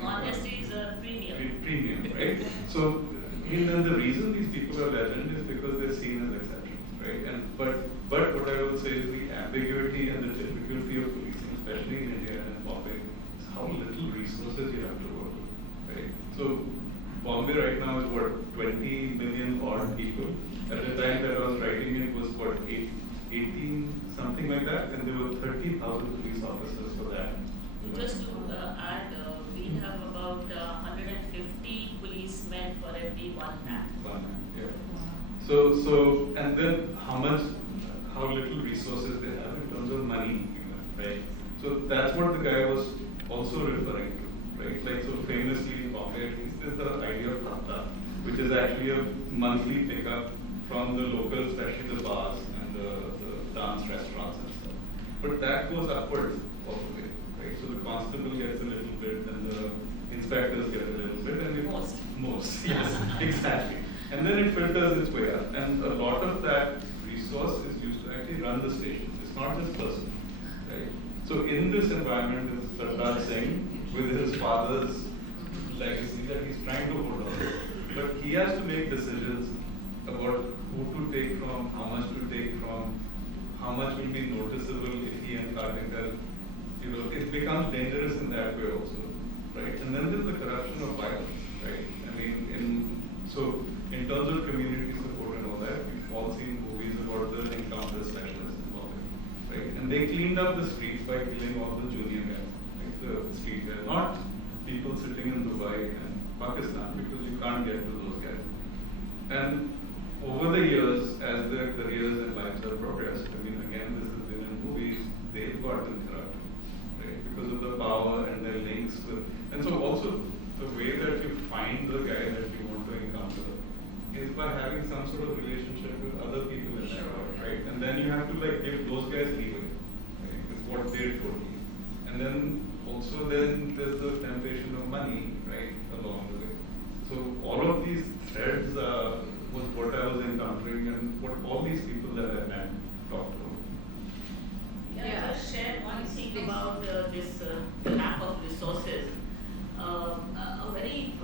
Honesty is a premium. Premium, right? So, the reason these people are legend is because they're seen as exceptions, right? And but what I will say is the ambiguity and the difficulty of policing, especially in India and Bombay, is how little resources you have to work with, right? So Bombay right now is what, 20 million odd people. At the time that I was writing it was what, 18 something like that, and there were 30,000 police officers for that. Just to add, we have about 150 policemen for every one man. Yeah. So, and then how little resources they have in terms of money, right? So that's what the guy was also referring to, right? Like, so famously in Bombay, there's the idea of Tata, which is actually a monthly pickup from the local, especially the bars and the dance restaurants and stuff. But that goes upwards all the way, right? So the constable gets a little bit, and the inspectors get a little bit, and most, yes, exactly. And then it filters its way up, and a lot of that resource is used to actually run the station. It's not just personal, right? So in this environment is Sartaj Singh with his father's legacy that he's trying to hold on to. But he has to make decisions about who to take from, how much to take from, how much will be noticeable if he and Kartikar, it becomes dangerous in that way also, right? And then there's the corruption of violence, right? I mean, in terms of community support and all that, we've all seen movies about the encounter specialists in Bombay, right? And they cleaned up the streets by killing all the junior guys, like the street guys, not people sitting in Dubai and Pakistan, because you can't get to those guys. And over the years, as their careers and lives have progressed, I mean, again, this has been in movies, they've gotten corrupt, right? Because of the power and their links with, and so also the way that you find the guy that you want to encounter is by having some sort of relationship with other people in that world, right? And then you have to give those guys leeway, right? It's what they told me. And then also then there's the temptation of money, right, along the way. So all of these threads was what I was encountering and what all these people that I met talked about. Yeah, just share one thing about this lack of resources. A very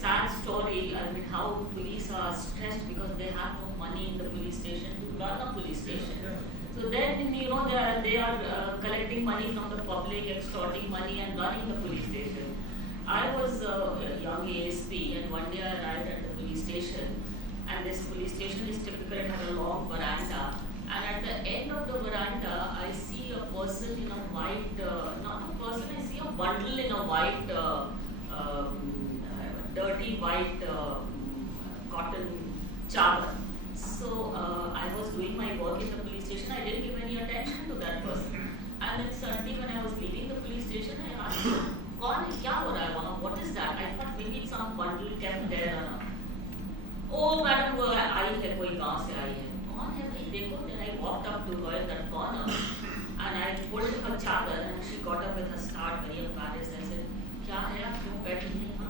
sad story. I mean, how police are stressed because they have no money in the police station to run a police station. So then, they are collecting money from the public, extorting money, and running the police station. I was a young ASP, and one day I arrived at the police station, and this police station is typical. It had a long veranda, and at the end of the veranda, I see a person in a white, not a person, I see a bundle in a white, dirty white cotton chadar. So I was doing my work in the police station. I didn't give any attention to that person. And then suddenly when I was leaving the police station, I asked, "Kaun hai? Kya ho raha hai wahan? What is that?" I thought maybe it's some bundle kept there. Oh, madam, wo aayi hai, koi gaon se aayi hai. Kaun hai bhai? Dekho. Then I walked up to her in that corner, and I pulled her chadar, and she got up with a start, very embarrassed, and said, "Kya hai? Aap kyun baithe hain yahan?"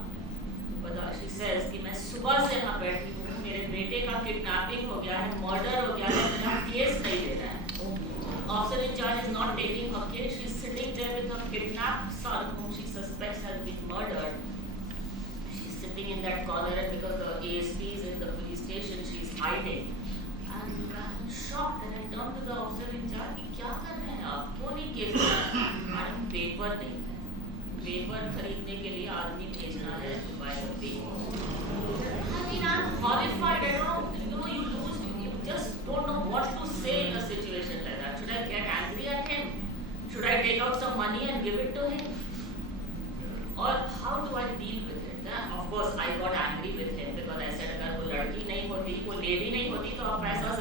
She says कि मैं सुबह से यहाँ बैठी हूँ, मेरे बेटे का किडनैपिंग हो गया है, मर्डर हो गया है, मेरा केस नहीं दे रहा है. Officer in charge is not taking her case. She's sitting there with her kidnapped son, whom she suspects has been murdered. She's sitting in that corner, and because the ASP is in the police station, she's hiding. And I'm shocked, and I turned to the officer in charge कि क्या कर रहे हैं आप? क्यों नहीं case दे रहे हैं? मैडम पेपर नहीं है. पेपर खरीदने के लिए आदमी भेजना है to buy the paper. I mean, I'm horrified. I don't know, you just don't know what to say in a situation like that. Should I get angry at him? Should I take out some money and give it to him? Or how do I deal with it? Of course, I got angry with him because I said अगर वो लड़की नहीं होती, वो lady नहीं होती तो आप पैसा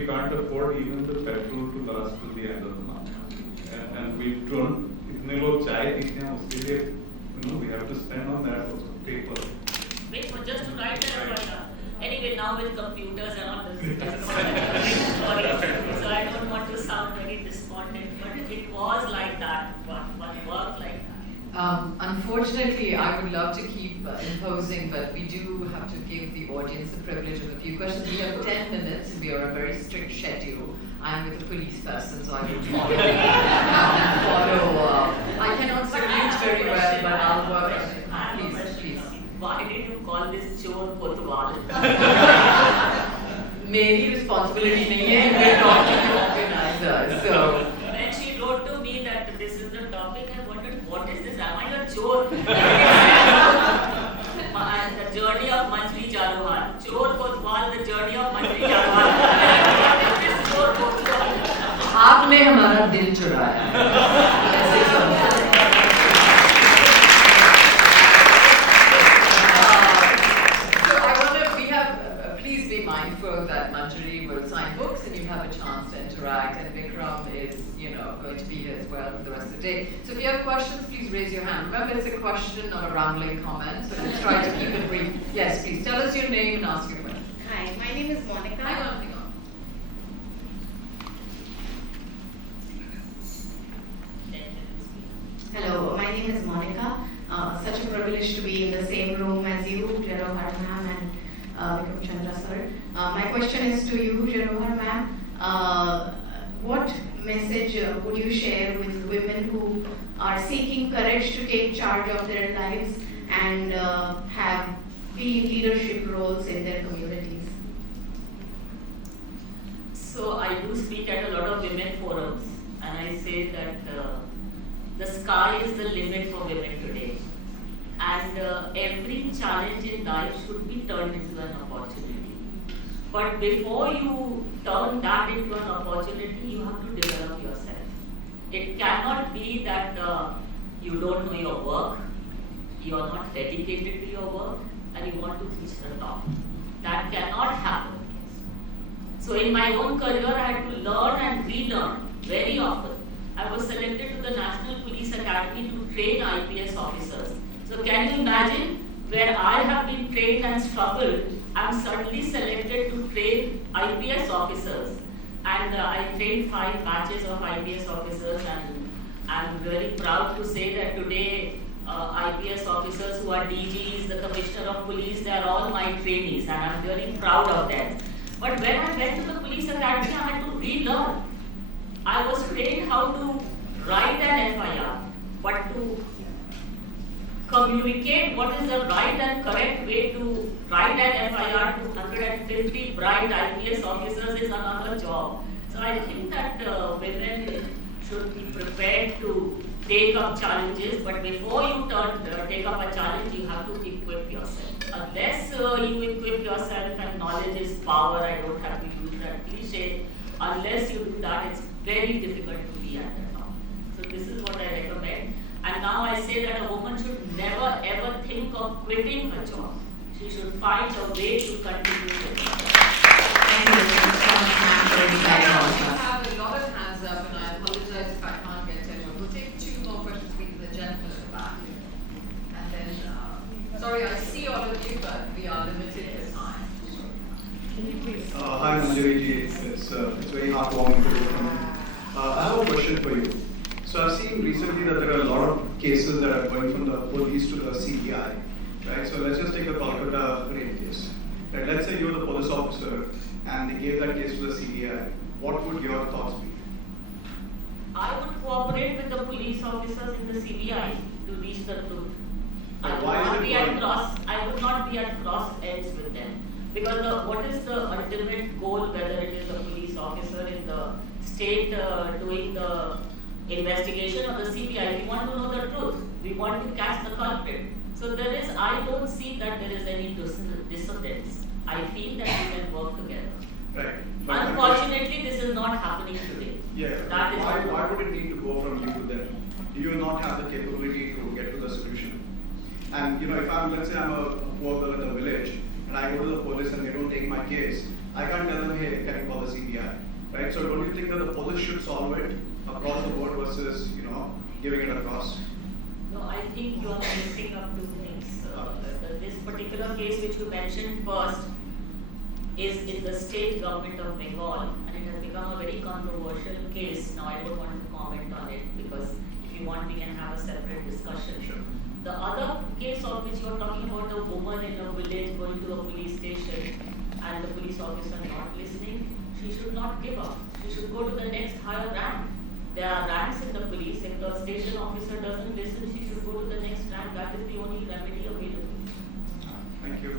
we can't afford even the petrol to last till the end of the month. And we don't, itne log chai peete hain, uske liye, we have to spend on that also, paper. Wait, for just to write that FIR. Anyway, now with computers and all this, sorry. So I don't want to sound very despondent, but it was like that, one worked like that. Unfortunately, I would love to keep imposing, but we do have to give the audience the privilege of a few questions. We have 10 minutes, and we are on a very strict schedule. I am with a police person, so I will follow. I cannot salute very well, but I'll work on it. Please. Why did you call this Chor Kotwal? मेरी responsibility नहीं है, we're not the organizers, so. When she wrote to me that this is the topic, I wondered, what is this? Am I a chore? The journey of Manjari Jaruhar. Chor Kotwal, the journey of Manjari Jaruhar. What is this Chor Kotwal? आपने हमारा दिल चुराया। ऐसे समझो। Mindful that Manjari will sign books and you have a chance to interact, and Vikram is, going to be here as well for the rest of the day. So if you have questions, please raise your hand. Remember, it's a question, not a rambling comment, so let's try to keep it brief. Yes, please tell us your name and ask your question. Hi, my name is Monica. Hang on. Hello, my name is Monica. Such a privilege to be in the same room as you, Jaruhar ma'am, and Vikram Chandra sir. My question is to you, Jaruhar ma'am. What message would you share with women who are seeking courage to take charge of their lives and be in leadership roles in their communities? So I do speak at a lot of women forums, and I say that the sky is the limit for women today. And every challenge in life should be turned into an opportunity. But before you turn that into an opportunity, you have to develop yourself. It cannot be that you don't know your work, you are not dedicated to your work, and you want to reach the top. That cannot happen. So in my own career, I had to learn and relearn very often. I was selected to the National Police Academy to train IPS officers. So can you imagine, where I have been trained and struggled, I'm suddenly selected to train IPS officers. And I trained 5 batches of IPS officers, and I'm very proud to say that today IPS officers who are DGs, the Commissioner of Police, they are all my trainees, and I'm very proud of them. But when I went to the Police Academy, I had to relearn. I was trained how to write an FIR, but to communicate what is the right and correct way to write an FIR to 150 bright IPS officers is another job. So I think that women should be prepared to take up challenges, but before you take up a challenge, you have to equip yourself. Unless you equip yourself, and knowledge is power, I don't have to use that cliche, unless you do that, it's very difficult to be at the top. So this is what I recommend. And now I say that a woman should never ever think of quitting her job. She should find a way to continue with it. Thank you. We have a lot of hands up, and I apologize if I can't get to anyone. We'll take 2 more questions, please. The gentleman at the back. And then, sorry, I see all of you, but we are limited for time. Can you please? Hi, Manjari ji. It's very heartwarming to hear from you. I have a question for you. So I've seen recently that there are a lot of cases that are going from the police to the CBI, right? So let's just take the Kolkata rape case. Right? Let's say you're the police officer and they gave that case to the CBI. What would your thoughts be? I would cooperate with the police officers in the CBI to reach the truth. I would not be at cross ends with them. Because what is the ultimate goal, whether it is a police officer in the state doing the investigation or the CBI, we want to know the truth. We want to catch the culprit. So I don't see that there is any dissonance. I feel that we can work together. Right. Unfortunately, this is not happening today. Yeah. That is why would it need to go from you to them? Do you not have the capability to get to the solution? And if let's say I'm a poor girl in the village, and I go to the police and they don't take my case, I can't tell them, hey, can you call the CBI, right? So don't you think that the police should solve it across the board versus, giving it across? No, I think you are mixing up two things. This particular case which you mentioned first is in the state government of Bengal, and it has become a very controversial case. Now, I don't want to comment on it because if you want, we can have a separate discussion. Sure. The other case of which you are talking about, a woman in a village going to a police station and the police officer not listening, she should not give up. She should go to the next higher rank. There are ranks in the police. If the station officer doesn't listen, she should go to the next rank. That is the only remedy available. Thank you.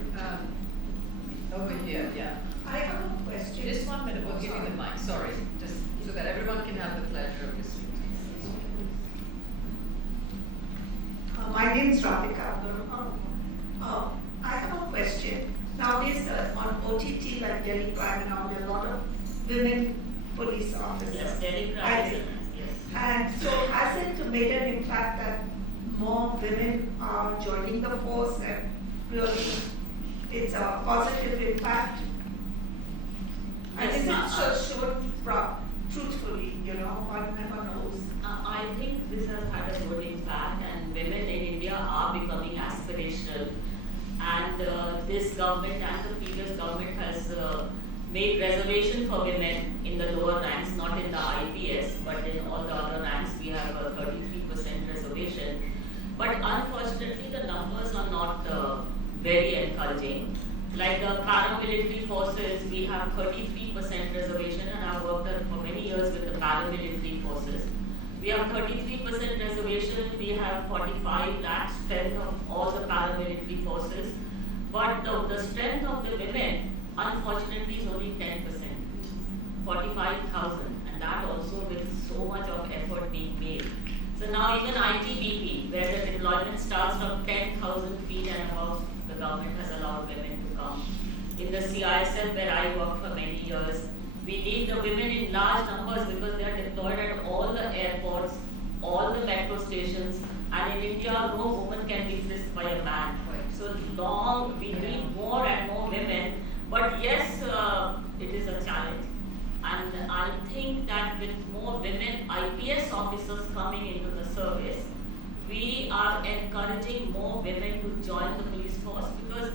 Over here, yeah. I have a question. Just 1 minute, we'll give you the mic, sorry, just so that everyone can have the pleasure of listening. My name is Radhika. I have a question. Nowadays, on OTT, like Delhi Crime now, there are a lot of women police officers. Yes, Delhi Crime is yes. And so has it made an impact that more women are joining the force and really it's a positive impact? And is it shown truthfully, one never knows. I think this has had a good impact, and women in India are becoming aspirational. And this government and the previous government has made reservation for women in the lower ranks, not in the IPS, but in all the other ranks we have a 33% reservation. But unfortunately, the numbers are not very encouraging. Like the paramilitary forces, we have 33% reservation, and I've worked for many years with the paramilitary forces. We have 33% reservation, we have 45 lakh strength of all the paramilitary forces. But the strength of the women, unfortunately, is only 10%, 45,000, and that also with so much of effort being made. So now even ITBP, where the deployment starts from 10,000 feet and above, the government has allowed women to come. In the CISF, where I worked for many years, we need the women in large numbers because they are deployed at all the airports, all the metro stations, and in India, no woman can be frisked by a man. So we need more and more women, but yes, it is a challenge. And I think that with more women IPS officers coming into the service, we are encouraging more women to join the police force because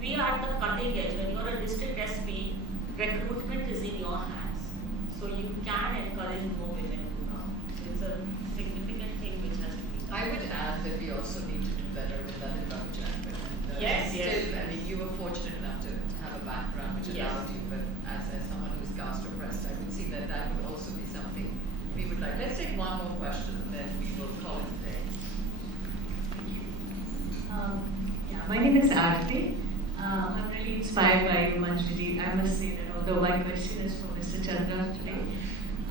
we are at the cutting edge. When you are a district SP, recruitment is in your hands. So you can encourage more women to come. So it's a significant thing which has to be done. I would add that we also need to do better with Lalit Jaruhar. Yes, still, yes. I mean, you were fortunate enough to have a background which Yes. allowed you, but as someone who's caste oppressed, I would see that that would also be something we would like. Let's take one more question and then we will call it a day. My name is Aarti. I'm really inspired by you, Manjari. I must say that although my question is for Mr. Chandra today,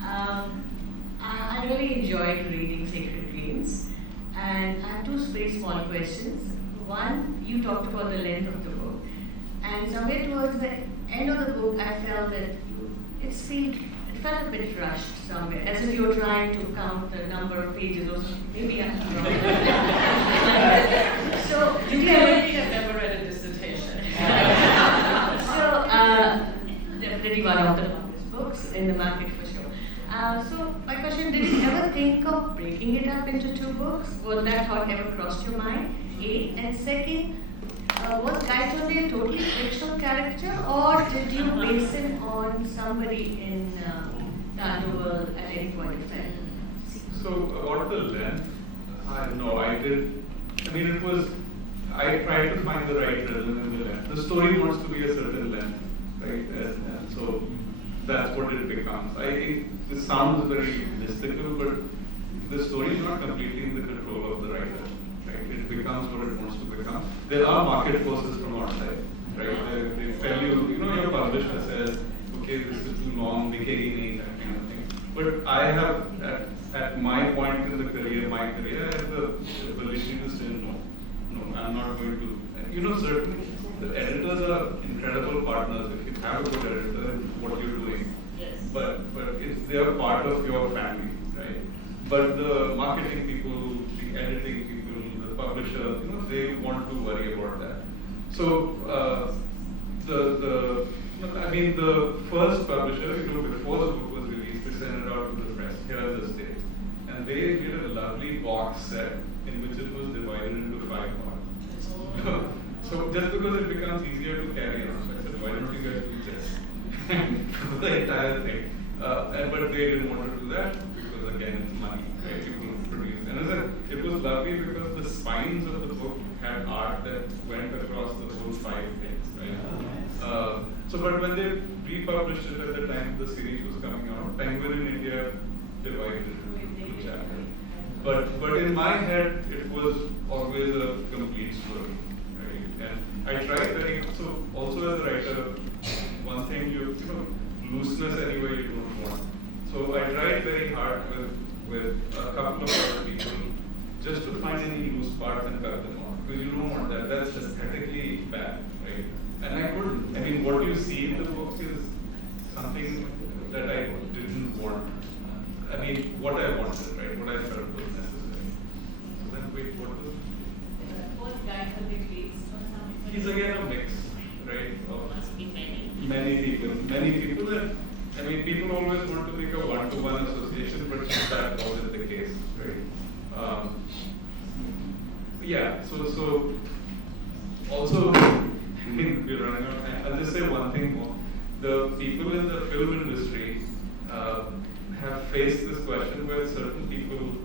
I really enjoyed reading Sacred Dreams, and I have two very small questions. One, you talked about the length of the book, and somewhere towards the end of the book, I felt that it felt a bit rushed somewhere, as if you were trying to count the number of pages or something. Maybe I'm wrong. So, did you ever? I've never read a dissertation. So, definitely one of the longest books in the market for sure. So, my question: did you ever think of breaking it up into two books? Was that thought ever crossed your mind? A, and second, was Gayatri a totally fictional character, or did you base it on somebody in the world at any point in time? So about the length, I did. I mean, it was. I tried to find the right rhythm in the length. The story wants to be a certain length, right? And so that's what it becomes. It sounds very mystical, but the story is not completely in the control of the writer. Right? It becomes what it wants to become. There are market forces from outside, right? They tell you, your publisher says, okay, this is too long, that kind of thing. But I have, at my point in the career, I have the ability to say no, I'm not going to. Certainly, the editors are incredible partners. If you have a good editor, what you're doing. Yes. But they are part of your family, right? But the marketing people, the editing people, the publisher, they want to worry about that. So the I mean, the first publisher, before the book was released, they sent it out to the press here in the States. And they did a lovely box set in which it was divided into 5 parts. So just because it becomes easier to carry on, so I said, why don't you guys do this? For the entire thing. But they didn't want to do that because again, it's money, right? People produce. And as I said, it was lovely because the spines of the book had art that went across the whole 5 things, right? But when they republished it at the time the series was coming out, Penguin in India divided it into 2 chapters. But in my head, it was always a complete story, right? And I tried so also as a writer, one thing looseness anyway you don't want. So I tried very hard with a couple of other people just to find any loose parts and cut them off. Because you don't want that. That's aesthetically bad, right? And I couldn't. I mean, what you see in the book is something that I didn't want. I mean, what I wanted, right? What I felt was necessary. So then, wait, what was Both guys are big leads. He's again a mix, right? Of Must be many. Many people. And I mean, people always want to make a one-to-one association, but that wasn't the case, right? Yeah. So also, I mean, we're running out of time. I'll just say one thing more. The people in the film industry have faced this question where certain people,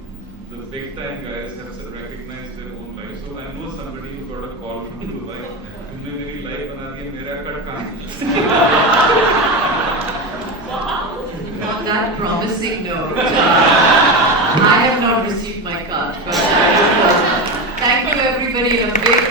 the big time guys, have recognized their own life. So I know somebody who got a call from Dubai. "Tumne meri life bana diya, mera cut On that promising note, I have not received my card, but thank you everybody and a big